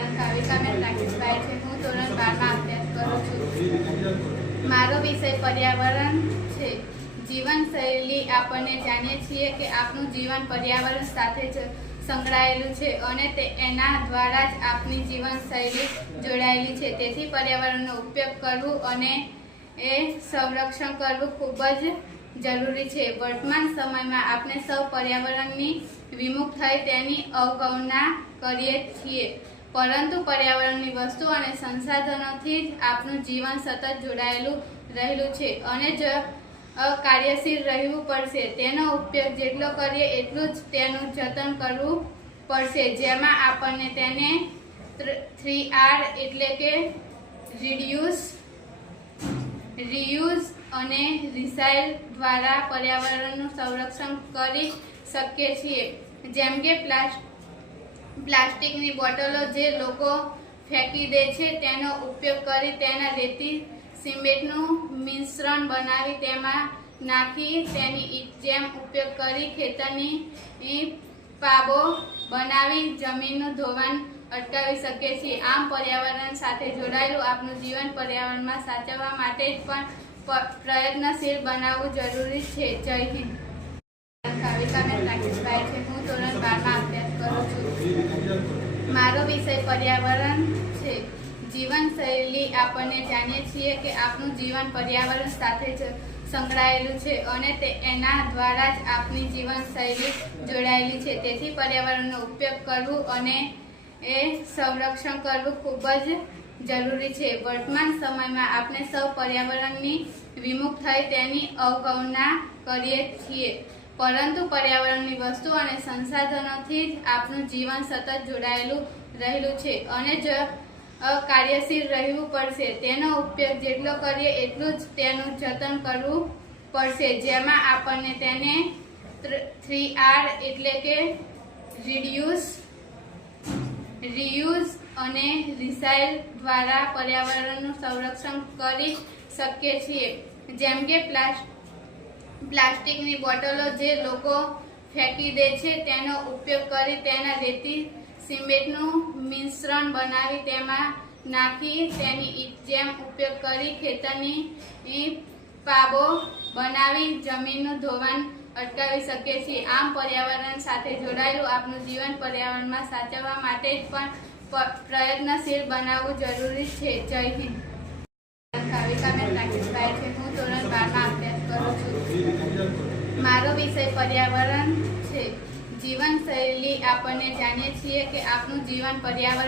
કાવ્યિકાબેન રાકેશભાઈ છે. હું ધોરણ 12માં અભ્યાસ કરું છું. મારો વિષય પર્યાવરણ છે. જીવનશૈલી આપણને જાણીએ છીએ કે આપણું જીવન પર્યાવરણ સાથે જ સંકળાયેલું છે અને એના દ્વારા જ આપણી જીવનશૈલી જોડાયેલી છે. તેથી પર્યાવરણનો ઉપયોગ કરવો અને એ સંરક્ષણ કરવું ખૂબ જ જરૂરી છે. વર્તમાન સમયમાં આપણે સૌ પર્યાવરણની વિમુખ થઈ તેની અવગણના કરીએ છીએ, પરંતુ પર્યાવરણની વસ્તુઓ અને સંસાધનોથી જ આપણું જીવન સતત જોડાયેલું રહેલું છે અને જ કાર્યશીલ રહેવું પડશે. તેનો ઉપયોગ જેટલો કરીએ એટલું જ તેનું જતન કરવું પડશે, જેમાં આપણને તેને 3R એટલે કે રિડ્યુસ, રીયુઝ અને રિસાયકલ દ્વારા પર્યાવરણનું સંરક્ષણ કરી શકીએ છીએ. જેમ કે પ્લાસ્ટિકની બોટલો જે લોકો ફેંકી દે છે તેનો ઉપયોગ કરી તેના રેતી સિમેન્ટનું મિશ્રણ બનાવી તેમાં નાખી તેની જેમ ઉપયોગ કરી ખેતરની પાબો બનાવી જમીનનું ધોવાણ અટકાવી શકીએ છીએ. આમ પર્યાવરણ સાથે જોડાયેલું આપણું જીવન પર્યાવરણમાં સાચવવા માટે પણ પ્રયત્નશીલ બનાવવું જરૂરી છે. જય હિન્દ. કાવ્યિકાબેન રાકેશભાઈ છે. હું ધોરણ 12માં અભ્યાસ કરું છું. મારો વિષય પર્યાવરણ છે. જીવનશૈલી આપણને જાણીએ છીએ કે આપણું જીવન પર્યાવરણ સાથે જ સંકળાયેલું છે અને એના દ્વારા જ આપણી જીવનશૈલી જોડાયેલી છે. તેથી પર્યાવરણનો ઉપયોગ કરવો અને એ સંરક્ષણ કરવું ખૂબ જ જરૂરી છે. વર્તમાન સમયમાં આપણે સૌ પર્યાવરણની વિમુખ થઈ તેની અવગણના કરીએ છીએ, પરંતુ પર્યાવરણની વસ્તુઓ અને સંસાધનોથી જ આપણું જીવન સતત જોડાયેલું રહેલું છે અને જ કાર્યશીલ રહેવું પડશે. તેનો ઉપયોગ જેટલો કરીએ એટલું જ તેનું જતન કરવું પડશે, જેમાં આપણને તેને 3R એટલે કે રિડ્યુસ, રીયુઝ અને રિસાયકલ દ્વારા પર્યાવરણનું સંરક્ષણ કરી શકીએ છીએ. જેમ કે પ્લાસ્ટિકની બોટલો જે લોકો ફેંકી દે છે તેનો ઉપયોગ કરી તેના રેતી સિમેન્ટનું મિશ્રણ બનાવી તેમાં નાખી તેની જેમ ઉપયોગ કરી ખેતરની પાબો બનાવી જમીનનું ધોવાણ અટકાવી શકીએ છીએ. આમ પર્યાવરણ સાથે જોડાયેલું આપણું જીવન પર્યાવરણમાં સાચવવા માટે પણ પ્રયત્નશીલ બનાવવું જરૂરી છે. જય હિન્દ. કાવ્યિકાબેન રાકેશભાઈ છે. હું ધોરણ 12માં અભ્યાસ કરું છું. મારો વિષય પર્યાવરણ છે. જીવનશૈલી આપણને જાણીએ છીએ કે આપણું જીવન પર્યાવરણ